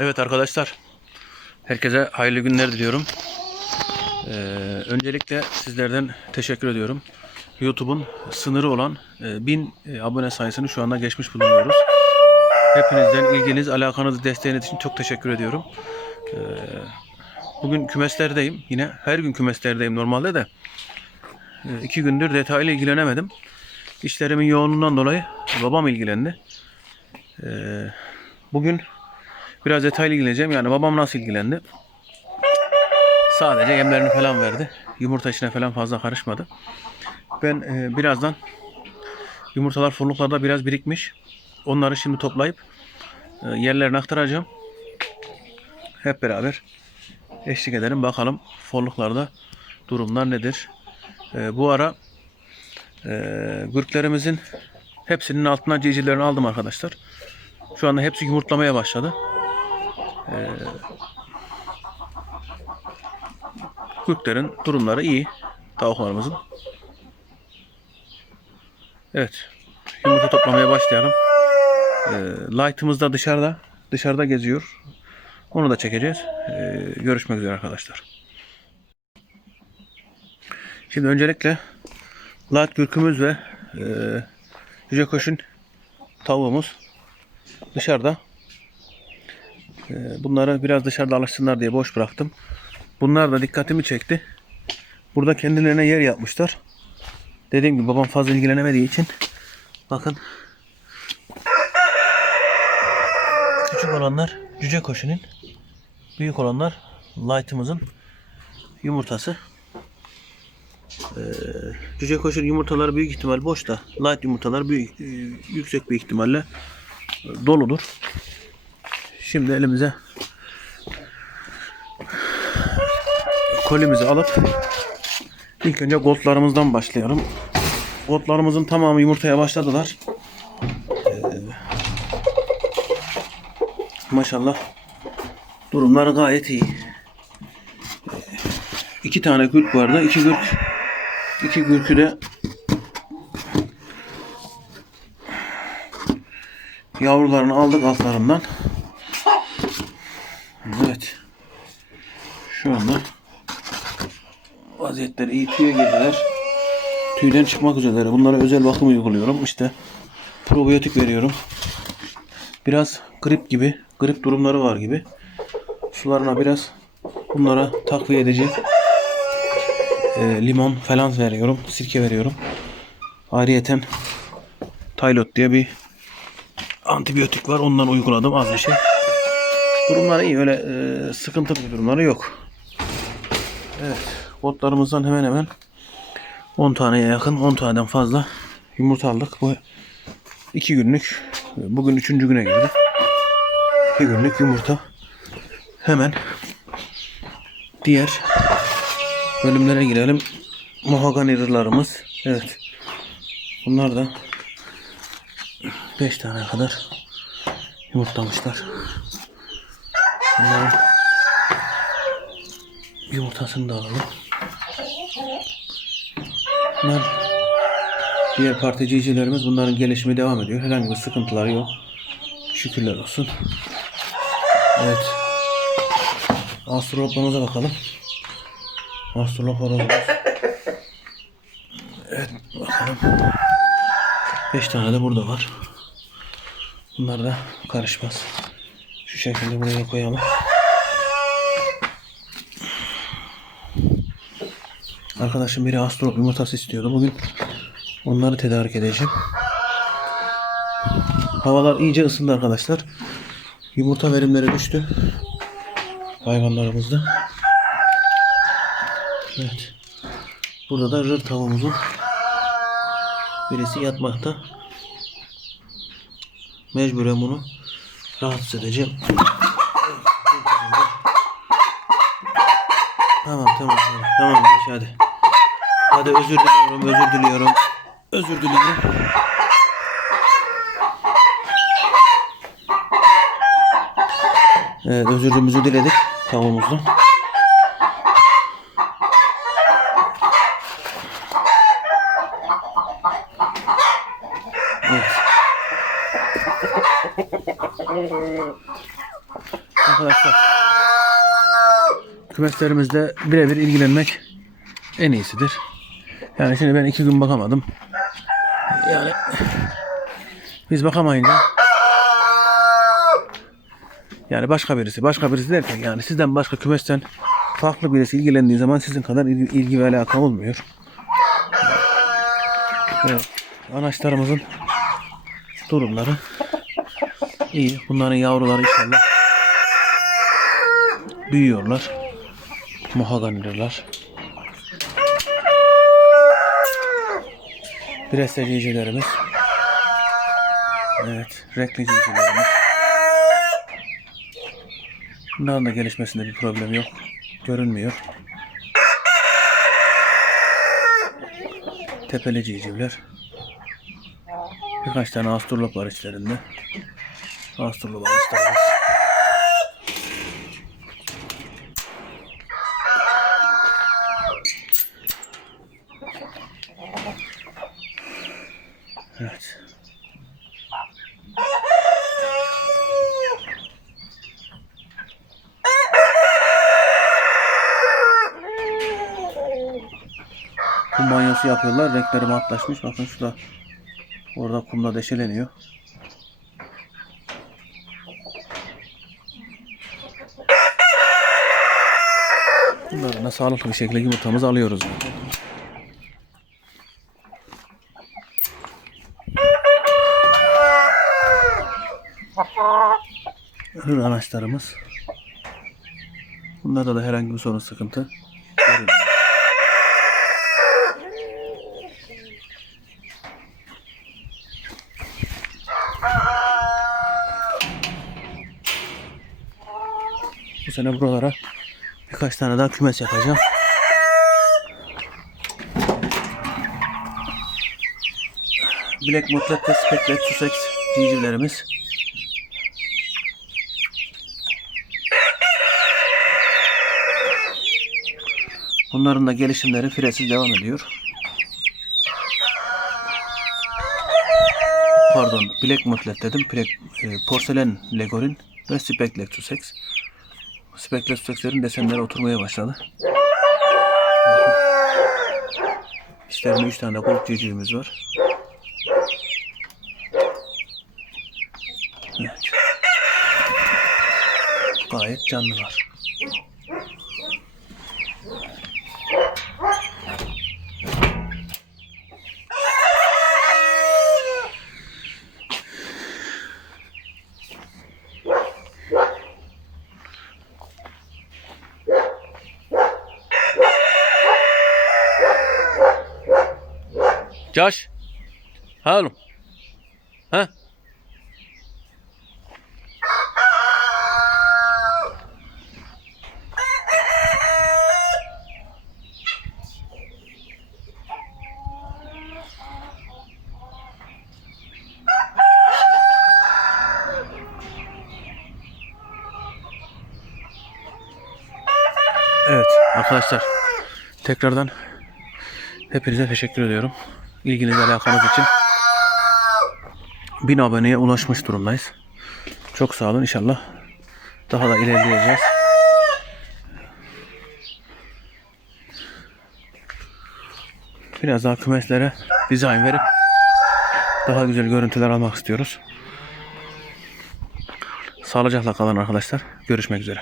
Evet arkadaşlar. Herkese hayırlı günler diliyorum. Ee, öncelikle sizlerden teşekkür ediyorum. YouTube'un sınırı olan e, 1000 e, abone sayısını şu anda geçmiş bulunuyoruz. Hepinizden ilginiz, alakanız, desteğiniz için çok teşekkür ediyorum. Ee, bugün kümeslerdeyim. Yine her gün kümeslerdeyim normalde de. Ee, iki gündür detaylı ilgilenemedim. İşlerimin yoğunluğundan dolayı babam ilgilendi. Ee, bugün Biraz detaylı ilgileneceğim. Yani babam nasıl ilgilendi? Sadece yemlerini falan verdi. Yumurta işine falan fazla karışmadı. Ben e, birazdan yumurtalar fırlıklarda biraz birikmiş. Onları şimdi toplayıp e, yerlerine aktaracağım. Hep beraber eşlik edelim. Bakalım forluklarda durumlar nedir? E, bu ara e, gürklerimizin hepsinin altına civcivlerini aldım arkadaşlar. Şu anda hepsi yumurtlamaya başladı. Kürklerin durumları iyi. Tavuklarımızın. Evet. Yumurta toplamaya başlayalım. Ee, light'ımız da dışarıda. Dışarıda geziyor. Onu da çekeceğiz. Ee, görüşmek üzere arkadaşlar. Şimdi öncelikle light gürkümüz ve e, yüce koşun tavuğumuz dışarıda. Ee, Bunları biraz dışarıda alışsınlar diye boş bıraktım. Bunlar da dikkatimi çekti. Burada kendilerine yer yapmışlar. Dediğim gibi babam fazla ilgilenemediği için bakın küçük olanlar cüce koşunun büyük olanlar light'ımızın yumurtası. Ee, cüce koşun yumurtaları büyük ihtimal boşta. Light yumurtalar büyük, yüksek bir ihtimalle doludur. Şimdi elimize kolimizi alıp ilk önce goldlarımızdan başlayalım. Goldlarımızın tamamı yumurtaya başladılar. Ee, maşallah durumları gayet iyi. Ee, iki tane gürk vardı. İki gürk iki gürkü de yavrularını aldık altlarından. Evet. Şu anda vaziyetleri iyi tüye girdiler. Tüyden çıkmak üzereler. Bunlara özel bakım uyguluyorum. İşte probiyotik veriyorum. Biraz grip gibi, grip durumları var gibi. Sularına biraz bunlara takviye edici e, limon falan veriyorum. Sirke veriyorum. Ayrıyeten Taylot diye bir antibiyotik var. Ondan uyguladım az bir şey. Durumları iyi. Öyle e, sıkıntılı bir durumları yok. Evet. Botlarımızdan hemen hemen 10 taneye yakın 10 taneden fazla yumurta aldık. Bu 2 günlük. Bugün 3. güne girdi. 2 günlük yumurta. Hemen diğer bölümlere girelim. Mahagani rırlarımız. Evet. Bunlar da 5 tane kadar yumurtlamışlar. Bunların yumurtasını da alalım. Bunlar diğer particicilerimiz bunların gelişimi devam ediyor. Herhangi bir sıkıntıları yok. Şükürler olsun. Evet. Astroloplarımıza bakalım. Astrolop. Evet bakalım. 5 tane de burada var. Bunlar da karışmaz. Şu şekilde buraya koyalım. Arkadaşım biri astrolog yumurtası istiyordu. Bugün onları tedarik edeceğim. Havalar iyice ısındı arkadaşlar. Yumurta verimleri düştü. Hayvanlarımızda. Evet. Burada da rır tavuğumuzun birisi yatmakta. Mecburen bunu rahatsız edeceğim. Tamam tamam tamam. Tamam geç hadi. Hadi özür diliyorum özür diliyorum. Özür diliyorum. Evet özürümüzü diledik tavuğumuzdan. Evet. Arkadaşlar kümeslerimizde birebir ilgilenmek en iyisidir. Yani şimdi ben iki gün bakamadım. Yani biz bakamayınca yani başka birisi, başka birisi derken yani sizden başka kümesten farklı birisi ilgilendiği zaman sizin kadar ilgi, ilgi ve alaka olmuyor. Evet, anaçlarımızın durumları iyi. Bunların yavruları inşallah büyüyorlar. Muhaganidirler. Birestecicilerimiz. Evet, renkli civcivlerimiz. Bunların da gelişmesinde bir problem yok. Görünmüyor. Tepeli civcivler. Birkaç tane asturlop var içlerinde. Asturlop. Evet. Banyosu yapıyorlar. Renkleri matlaşmış. Bakın şurada orada kumla deşeleniyor. Bunları da sağlıklı bir şekilde yumurtamızı alıyoruz. Hır anaçlarımız. Bunlarda da herhangi bir sorun sıkıntı görünmüyor. Bu sene buralara birkaç tane daha kümes yapacağım. Black Mutlet ve Spectret Sussex civcivlerimiz. Bunların da gelişimleri firesiz devam ediyor. Pardon, Black Mutlet dedim. Black, e, porselen Legorin ve Spectret Sussex. Spekler Sussex'lerin desenleri oturmaya başladı. İşlerinde 3 tane de civcivimiz var. Gayet canlılar. Josh. Ha oğlum. Ha? Evet arkadaşlar tekrardan hepinize teşekkür ediyorum. İlginiz alakanız için 1000 aboneye ulaşmış durumdayız. Çok sağ olun inşallah daha da ilerleyeceğiz. Biraz daha kümeslere dizayn verip daha güzel görüntüler almak istiyoruz. Sağlıcakla kalın arkadaşlar. Görüşmek üzere.